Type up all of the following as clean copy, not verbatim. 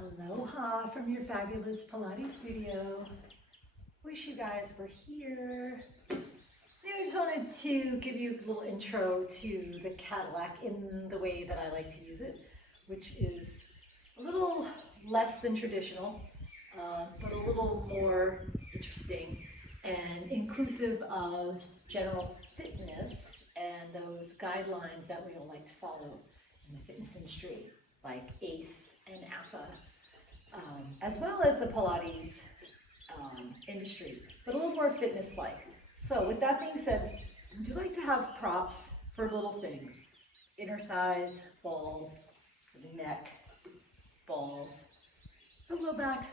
Aloha from your fabulous Pilates studio. Wish you guys were here. I just wanted to give you a little intro to the Cadillac in the way that I like to use it, which is a little less than traditional, but a little more interesting and inclusive of general fitness and those guidelines that we all like to follow in the fitness industry, like ACE and AFA, as well as the Pilates industry, but a little more fitness-like. So with that being said, I do like to have props for little things. Inner thighs, balls, for the neck, balls, for low back,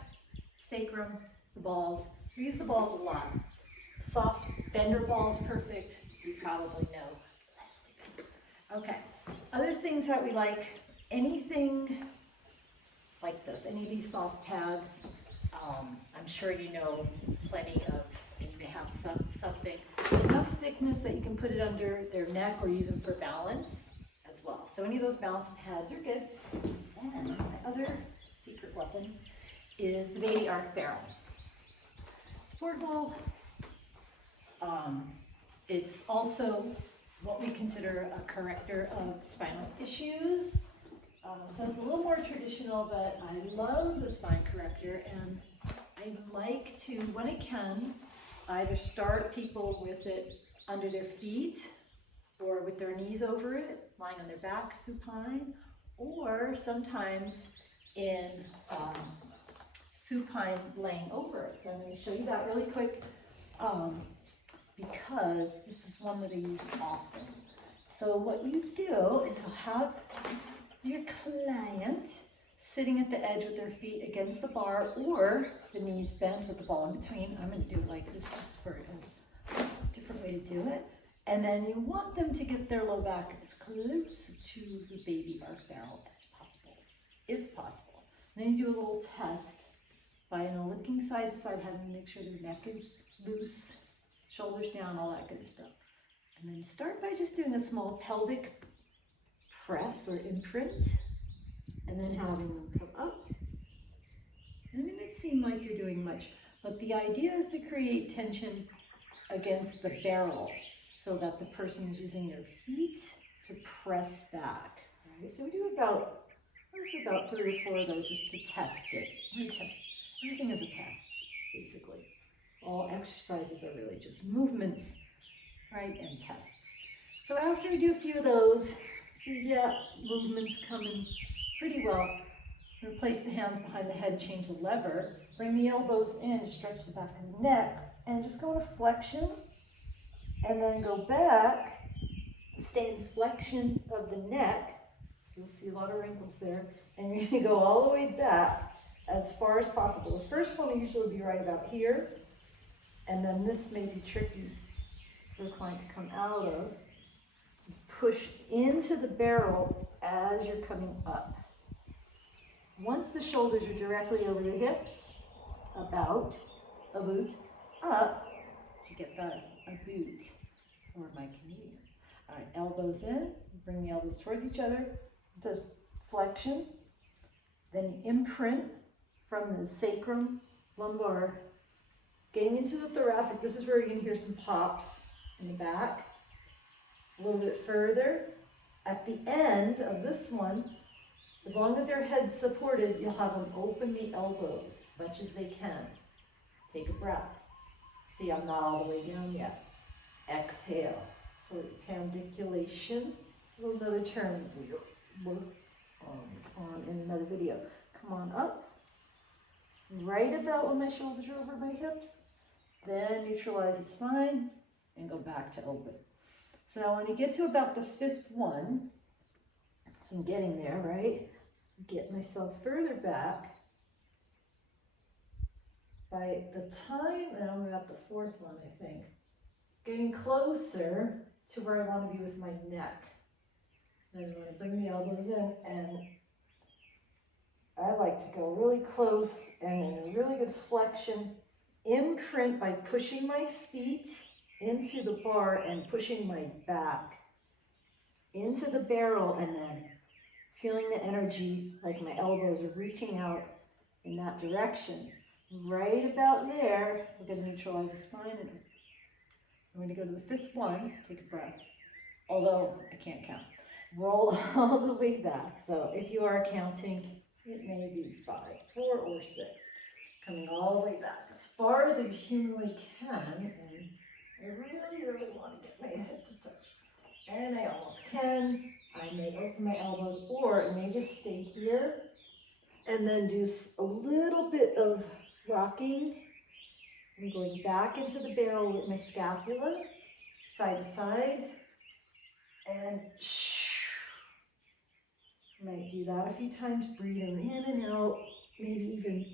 sacrum, the balls. We use the balls a lot. Soft bender balls, perfect. You probably know Leslie. Okay, other things that we like, anything like this, any of these soft pads. I'm sure you know plenty of, and you may have something, enough thickness that you can put it under their neck or use them for balance as well. So any of those balance pads are good. And my other secret weapon is the baby arc barrel. It's portable. It's also what we consider a corrector of spinal issues. So it's a little more traditional, but I love the spine corrector, and I like to, when I can, either start people with it under their feet or with their knees over it, lying on their back, supine, or sometimes in supine laying over it. So I'm going to show you that really quick because this is one that I use often. So what you do is you'll have your client sitting at the edge with their feet against the bar or the knees bent with the ball in between. I'm going to do it like this just for a different way to do it. And then you want them to get their low back as close to the baby arc barrel as possible, if possible. And then you do a little test by looking side to side, having to make sure their neck is loose, shoulders down, all that good stuff. And then start by just doing a small pelvic press or imprint, and then having them come up. And it may seem like you're doing much, but the idea is to create tension against the barrel so that the person is using their feet to press back. All right, so we do about 3 or 4 of those just to test it. We're going to test, everything is a test, basically. All exercises are really just movements, right, and tests. So after we do a few of those, see, yeah, movement's coming pretty well. Place the hands behind the head and change the lever. Bring the elbows in, stretch the back of the neck, and just go into flexion, and then go back, stay in flexion of the neck. So you'll see a lot of wrinkles there. And you're gonna go all the way back as far as possible. The first one will usually be right about here, and then this may be tricky for the client to come out of. Push into the barrel as you're coming up. Once the shoulders are directly over the hips, about a boot up to get a boot for my Canadians. All right, elbows in, bring the elbows towards each other, just flexion, then imprint from the sacrum, lumbar, getting into the thoracic. This is where you're gonna hear some pops in the back. A little bit further. At the end of this one, as long as your head's supported, you'll have them open the elbows as much as they can. Take a breath. See, I'm not all the way down yet. Exhale. So pandiculation. Another term we'll work on in another video. Come on up. Right about when my shoulders are over my hips. Then neutralize the spine and go back to open. So now when you get to about the 5th one, so I'm getting there, right? Get myself further back. By the time, and I'm about the 4th one, I think, getting closer to where I want to be with my neck. Then I'm going to bring the elbows in, and I like to go really close and in a really good flexion. Imprint by pushing my feet into the bar and pushing my back into the barrel, and then feeling the energy, like my elbows are reaching out in that direction. Right about there, we're going to neutralize the spine. And I'm going to go to the fifth one. Take a breath. Although I can't count. Roll all the way back. So if you are counting, it may be 5, 4, or 6. Coming all the way back as far as I humanly can. And I really, really want to get my head to touch. And I almost can. I may open my elbows, or I may just stay here and then do a little bit of rocking. I'm going back into the barrel with my scapula, side to side, and might do that a few times, breathing in and out, maybe even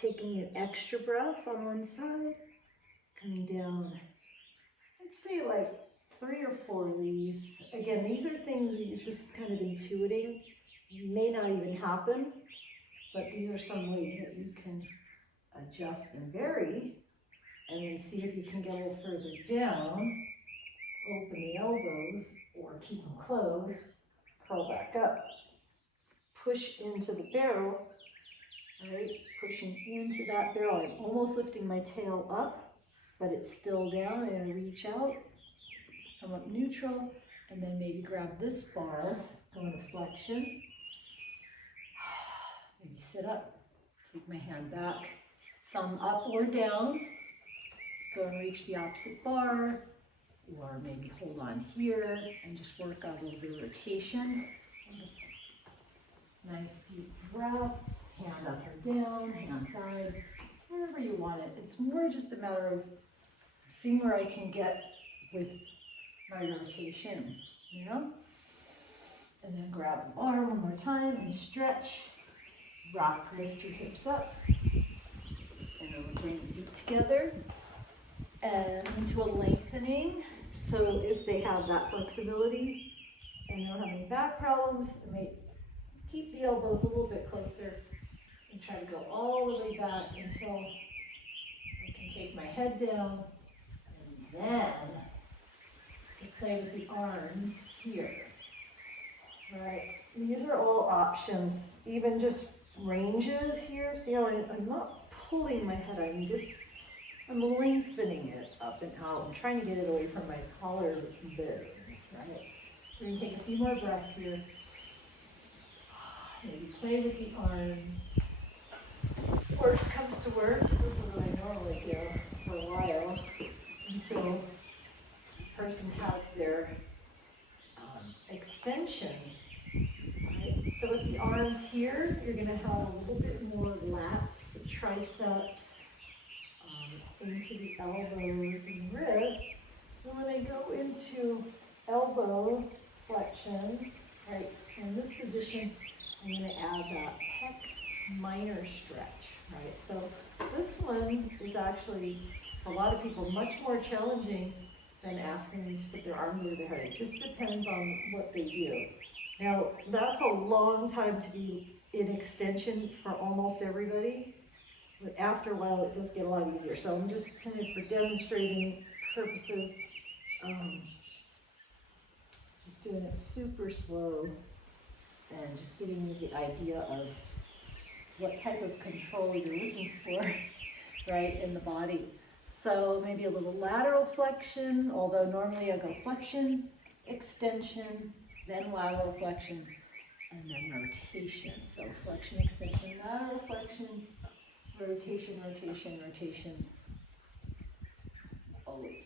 taking an extra breath on one side, coming down. I'd say like 3 or 4 of these. Again, these are things that you're just kind of intuiting. May not even happen, but these are some ways that you can adjust and vary, and then see if you can get a little further down, open the elbows, or keep them closed, curl back up, push into the barrel, all right, pushing into that barrel. I'm almost lifting my tail up, but it's still down. I'm gonna reach out, come up neutral, and then maybe grab this bar, go into flexion, maybe sit up, take my hand back, thumb up or down, go and reach the opposite bar, or maybe hold on here and just work on a little bit of rotation. Nice deep breaths, hand up or down, hand side, wherever you want it. It's more just a matter of seeing where I can get with my rotation, you know? And then grab the bar one more time and stretch. Rock, lift your hips up. And then we'll bring the feet together and into a lengthening. So if they have that flexibility and they don't have any back problems, it may keep the elbows a little bit closer and try to go all the way back until I can take my head down, and then I play with the arms here. All right, these are all options, even just ranges here. See how I'm not pulling my head, I'm lengthening it up and out. I'm trying to get it away from my collar bones, right? We're gonna take a few more breaths here. Maybe play with the arms. Worst comes to worst, this is what I normally do for a while until the person has their extension. Right? So with the arms here, you're going to have a little bit more lats, triceps, into the elbows and wrists. And when I go into elbow flexion, right, in this position, I'm going to add that pec minor stretch, right? So this one is actually, for a lot of people, much more challenging than asking them to put their arm over their head. It just depends on what they do. Now, that's a long time to be in extension for almost everybody, but after a while it does get a lot easier. So I'm just kind of, for demonstrating purposes, just doing it super slow and just giving you the idea of what type of control you're looking for, right, in the body. So maybe a little lateral flexion, although normally I go flexion, extension, then lateral flexion, and then rotation. So flexion, extension, lateral flexion, rotation, rotation, rotation. Always